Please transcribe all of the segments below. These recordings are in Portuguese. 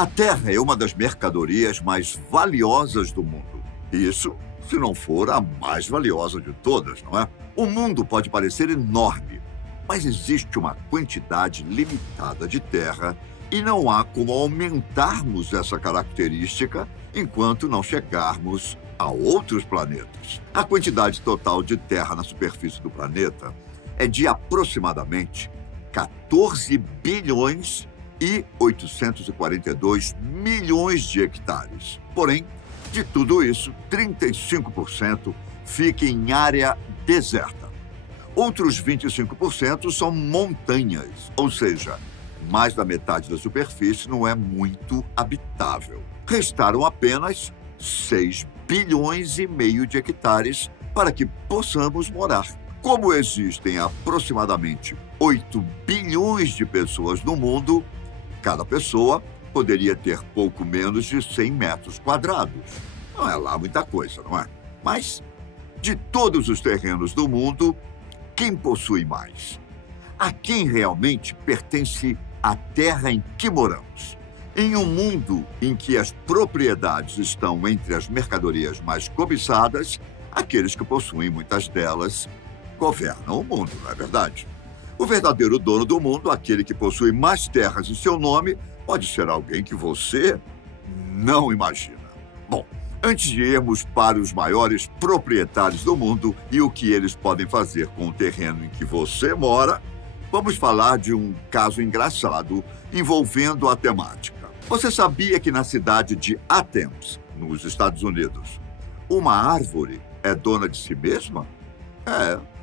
A terra é uma das mercadorias mais valiosas do mundo. Isso se não for a mais valiosa de todas, não é? O mundo pode parecer enorme, mas existe uma quantidade limitada de terra e não há como aumentarmos essa característica enquanto não chegarmos a outros planetas. A quantidade total de terra na superfície do planeta é de aproximadamente 14 bilhões e 842 milhões de hectares. Porém, de tudo isso, 35% fica em área deserta. Outros 25% são montanhas, ou seja, mais da metade da superfície não é muito habitável. Restaram apenas 6 bilhões e meio de hectares para que possamos morar. Como existem aproximadamente 8 bilhões de pessoas no mundo, cada pessoa poderia ter pouco menos de 100 metros quadrados. Não é lá muita coisa, não é? Mas, de todos os terrenos do mundo, quem possui mais? A quem realmente pertence a terra em que moramos? Em um mundo em que as propriedades estão entre as mercadorias mais cobiçadas, aqueles que possuem muitas delas governam o mundo, não é verdade? O verdadeiro dono do mundo, aquele que possui mais terras em seu nome, pode ser alguém que você não imagina. Bom, antes de irmos para os maiores proprietários do mundo e o que eles podem fazer com o terreno em que você mora, vamos falar de um caso engraçado envolvendo a temática. Você sabia que na cidade de Athens, nos Estados Unidos, uma árvore é dona de si mesma?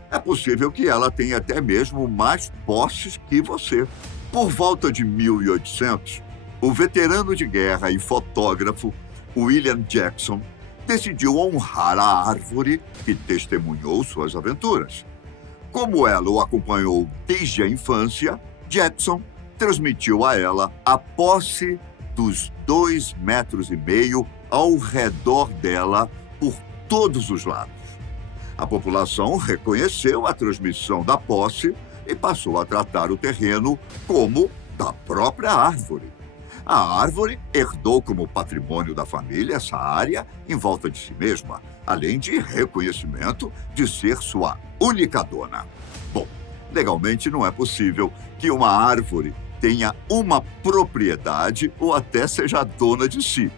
É possível que ela tenha até mesmo mais posses que você. Por volta de 1800, o veterano de guerra e fotógrafo William Jackson decidiu honrar a árvore que testemunhou suas aventuras. Como ela o acompanhou desde a infância, Jackson transmitiu a ela a posse dos 2,5 metros ao redor dela por todos os lados. A população reconheceu a transmissão da posse e passou a tratar o terreno como da própria árvore. A árvore herdou como patrimônio da família essa área em volta de si mesma, além de reconhecimento de ser sua única dona. Bom, legalmente não é possível que uma árvore tenha uma propriedade ou até seja dona de si,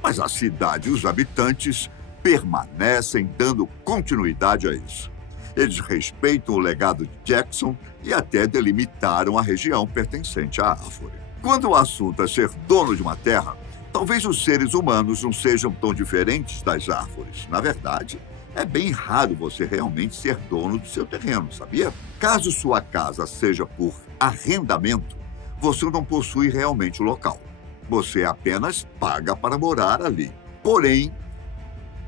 mas a cidade e os habitantes permanecem dando continuidade a isso. Eles respeitam o legado de Jackson e até delimitaram a região pertencente à árvore. Quando o assunto é ser dono de uma terra, talvez os seres humanos não sejam tão diferentes das árvores. Na verdade, é bem raro você realmente ser dono do seu terreno, sabia? Caso sua casa seja por arrendamento, você não possui realmente o local. Você apenas paga para morar ali. Porém,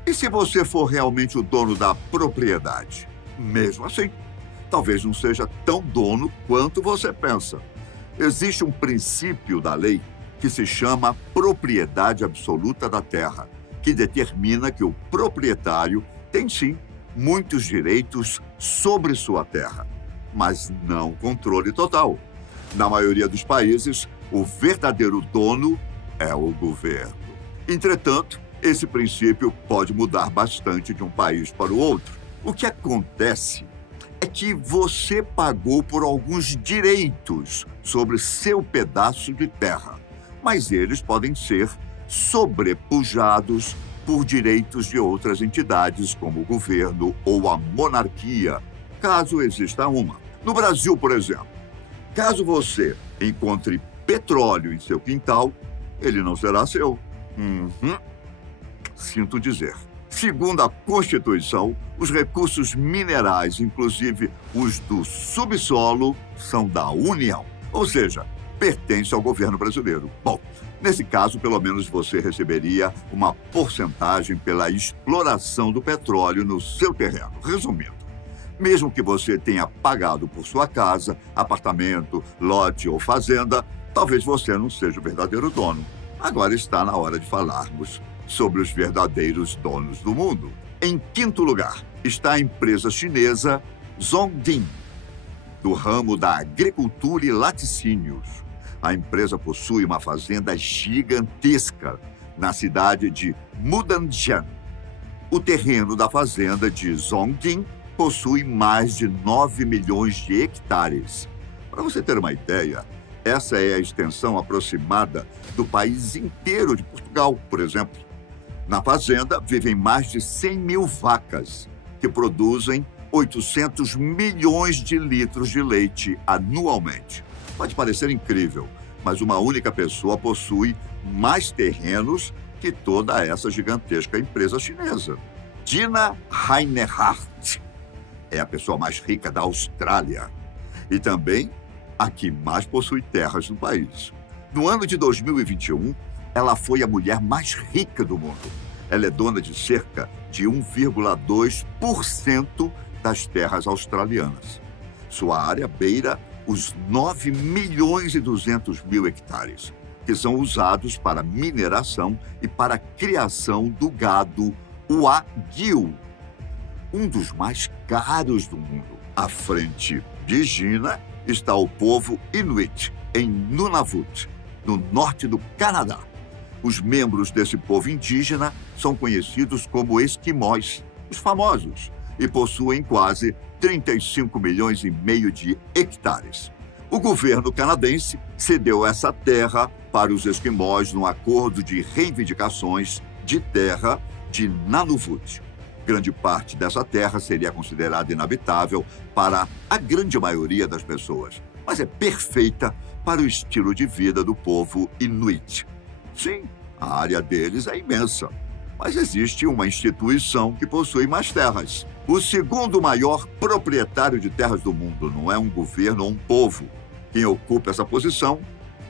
e se você for realmente o dono da propriedade? Mesmo assim, talvez não seja tão dono quanto você pensa. Existe um princípio da lei que se chama propriedade absoluta da terra, que determina que o proprietário tem, sim, muitos direitos sobre sua terra, mas não controle total. Na maioria dos países, o verdadeiro dono é o governo. Entretanto, esse princípio pode mudar bastante de um país para o outro. O que acontece é que você pagou por alguns direitos sobre seu pedaço de terra, mas eles podem ser sobrepujados por direitos de outras entidades, como o governo ou a monarquia, caso exista uma. No Brasil, por exemplo, caso você encontre petróleo em seu quintal, ele não será seu. Sinto dizer. Segundo a Constituição, os recursos minerais, inclusive os do subsolo, são da União. Ou seja, pertence ao governo brasileiro. Bom, nesse caso, pelo menos você receberia uma porcentagem pela exploração do petróleo no seu terreno. Resumindo, mesmo que você tenha pagado por sua casa, apartamento, lote ou fazenda, talvez você não seja o verdadeiro dono. Agora está na hora de falarmos sobre os verdadeiros donos do mundo. Em quinto lugar está a empresa chinesa Zhongding, do ramo da agricultura e laticínios. A empresa possui uma fazenda gigantesca na cidade de Mudanjiang. O terreno da fazenda de Zhongding possui mais de 9 milhões de hectares. Para você ter uma ideia, essa é a extensão aproximada do país inteiro de Portugal, por exemplo. Na fazenda vivem mais de 100 mil vacas, que produzem 800 milhões de litros de leite anualmente. Pode parecer incrível, mas uma única pessoa possui mais terrenos que toda essa gigantesca empresa chinesa. Gina Rinehart é a pessoa mais rica da Austrália e também a que mais possui terras no país. No ano de 2021, ela foi a mulher mais rica do mundo. Ela é dona de cerca de 1,2% das terras australianas. Sua área beira os 9 milhões e 200 mil hectares, que são usados para mineração e para a criação do gado Wagyu, um dos mais caros do mundo. À frente de Gina está o povo Inuit, em Nunavut, no norte do Canadá. Os membros desse povo indígena são conhecidos como esquimós, os famosos, e possuem quase 35 milhões e meio de hectares. O governo canadense cedeu essa terra para os esquimós no acordo de reivindicações de terra de Nunavut. Grande parte dessa terra seria considerada inabitável para a grande maioria das pessoas, mas é perfeita para o estilo de vida do povo Inuit. Sim, a área deles é imensa, mas existe uma instituição que possui mais terras. O segundo maior proprietário de terras do mundo não é um governo ou um povo. Quem ocupa essa posição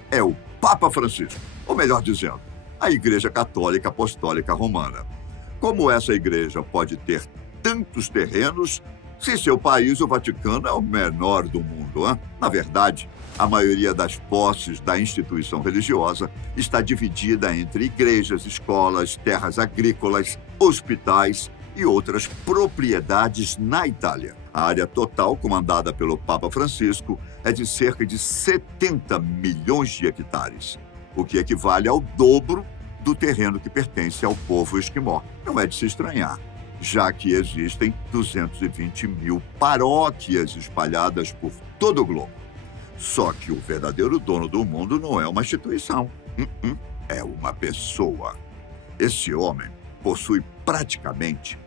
é o Papa Francisco, ou melhor dizendo, a Igreja Católica Apostólica Romana. Como essa igreja pode ter tantos terrenos se seu país, o Vaticano, é o menor do mundo, hein? Na verdade, a maioria das posses da instituição religiosa está dividida entre igrejas, escolas, terras agrícolas, hospitais e outras propriedades na Itália. A área total comandada pelo Papa Francisco é de cerca de 70 milhões de hectares, o que equivale ao dobro do terreno que pertence ao povo esquimó. Não é de se estranhar, já que existem 220 mil paróquias espalhadas por todo o globo. Só que o verdadeiro dono do mundo não é uma instituição, é uma pessoa. Esse homem possui praticamente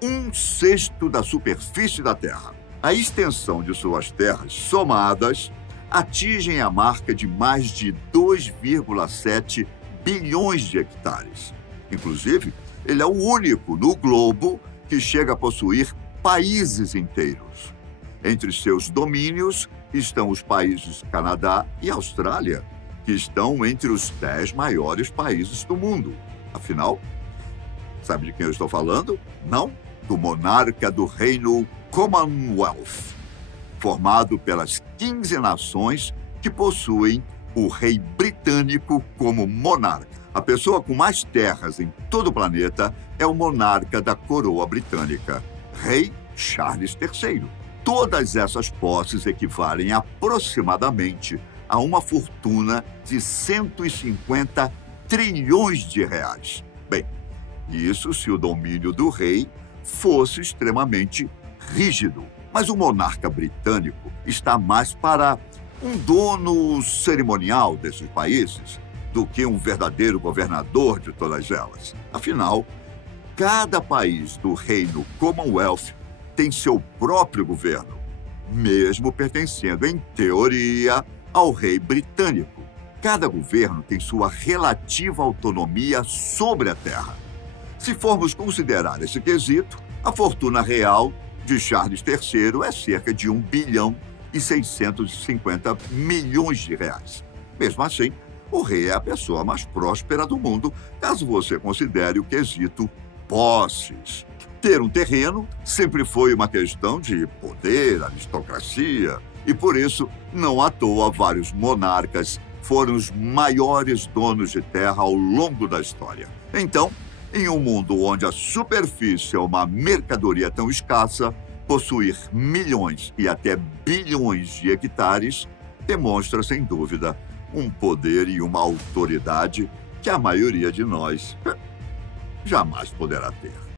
1/6 da superfície da Terra. A extensão de suas terras somadas atingem a marca de mais de 2,7 bilhões de hectares. Inclusive, ele é o único no globo que chega a possuir países inteiros. Entre seus domínios estão os países Canadá e Austrália, que estão entre os 10 maiores países do mundo. Afinal, sabe de quem eu estou falando? Não? Do monarca do reino Commonwealth, formado pelas 15 nações que possuem o rei britânico como monarca. A pessoa com mais terras em todo o planeta é o monarca da coroa britânica, Rei Charles III. Todas essas posses equivalem aproximadamente a uma fortuna de 150 trilhões de reais. Bem, isso se o domínio do rei fosse extremamente rígido. Mas o monarca britânico está mais para um dono cerimonial desses países do que um verdadeiro governador de todas elas. Afinal, cada país do reino Commonwealth tem seu próprio governo, mesmo pertencendo, em teoria, ao rei britânico. Cada governo tem sua relativa autonomia sobre a terra. Se formos considerar esse quesito, a fortuna real de Charles III é cerca de 1 bilhão e 650 milhões de reais. Mesmo assim, o rei é a pessoa mais próspera do mundo, caso você considere o quesito posses. Ter um terreno sempre foi uma questão de poder, aristocracia, e por isso, não à toa, vários monarcas foram os maiores donos de terra ao longo da história. Então, em um mundo onde a superfície é uma mercadoria tão escassa, possuir milhões e até bilhões de hectares demonstra, sem dúvida, um poder e uma autoridade que a maioria de nós jamais poderá ter.